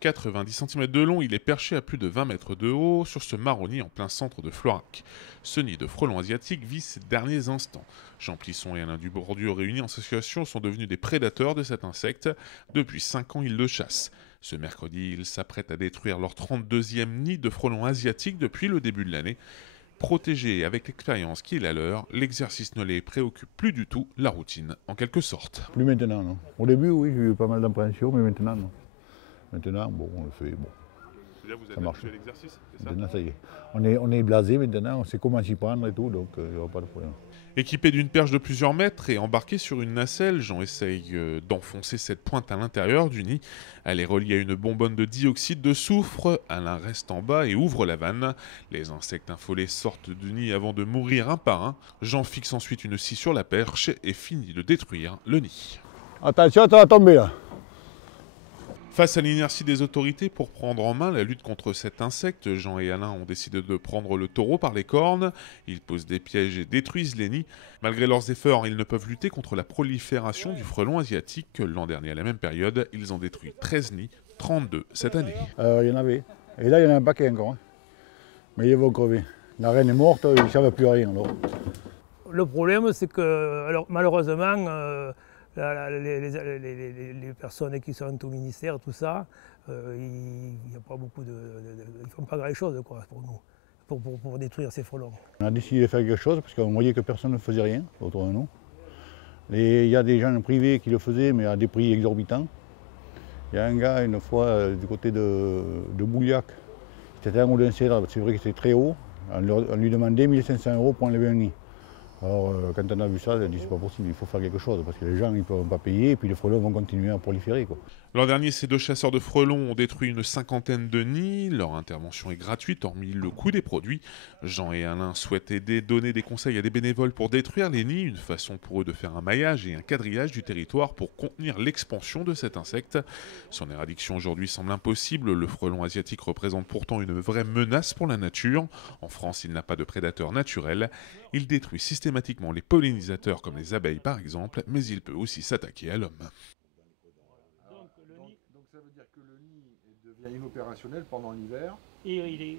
90 cm de long, il est perché à plus de 20 mètres de haut sur ce marronnier en plein centre de Florac. Ce nid de frelons asiatiques vit ses derniers instants. Jean Plisson et Alain Dubourdieu réunis en association sont devenus des prédateurs de cet insecte. Depuis 5 ans, ils le chassent. Ce mercredi, ils s'apprêtent à détruire leur 32e nid de frelons asiatiques depuis le début de l'année. Protégés avec l'expérience qui est la leur, l'exercice ne les préoccupe plus du tout, la routine en quelque sorte. Plus maintenant, non. Au début, oui, j'ai eu pas mal d'appréhension, mais maintenant, non. Maintenant, bon, on le fait, bon. C'est-à-dire vous Ça marche. habitué à l'exercice, c'est ça? Maintenant, ça y est. On est blasé maintenant, on sait comment s'y prendre et tout, donc il n'y aura pas de problème. Équipé d'une perche de plusieurs mètres et embarqué sur une nacelle, Jean essaye d'enfoncer cette pointe à l'intérieur du nid. Elle est reliée à une bonbonne de dioxyde de soufre. Alain reste en bas et ouvre la vanne. Les insectes infolés sortent du nid avant de mourir un par un. Jean fixe ensuite une scie sur la perche et finit de détruire le nid. Attention, ça va tomber là. Face à l'inertie des autorités pour prendre en main la lutte contre cet insecte, Jean et Alain ont décidé de prendre le taureau par les cornes. Ils posent des pièges et détruisent les nids. Malgré leurs efforts, ils ne peuvent lutter contre la prolifération du frelon asiatique. L'an dernier, à la même période, ils ont détruit 13 nids, 32 cette année. Il y en avait. Et là, il y en a un paquet encore. Hein. Mais ils vont crever. La reine est morte, ils ne savent plus rien. Alors. Le problème, c'est que alors, malheureusement, les personnes qui sont au ministère, tout ça, il n'y a pas beaucoup ils ne font pas grand-chose pour nous, pour détruire ces frelons. On a décidé de faire quelque chose parce qu'on voyait que personne ne faisait rien autour de nous. Et il y a des gens privés qui le faisaient, mais à des prix exorbitants. Il y a un gars, une fois, du côté de Bouliac, c'était un Oudensé, c'est vrai que c'était très haut. On lui demandait 1 500 € pour enlever un nid. Alors, quand on a vu ça, on a dit c'est pas possible, il faut faire quelque chose, parce que les gens ne peuvent pas payer, et puis les frelons vont continuer à proliférer. Quoi. L'an dernier, ces deux chasseurs de frelons ont détruit une 50aine de nids. Leur intervention est gratuite, hormis le coût des produits. Jean et Alain souhaitent aider, donner des conseils à des bénévoles pour détruire les nids, une façon pour eux de faire un maillage et un quadrillage du territoire pour contenir l'expansion de cet insecte. Son éradiction aujourd'hui semble impossible. Le frelon asiatique représente pourtant une vraie menace pour la nature. En France, il n'a pas de prédateur naturel. Il détruit systématiquement les pollinisateurs comme les abeilles par exemple, mais il peut aussi s'attaquer à l'homme. Donc ça veut dire que le nid devient inopérationnel pendant l'hiver. Et il est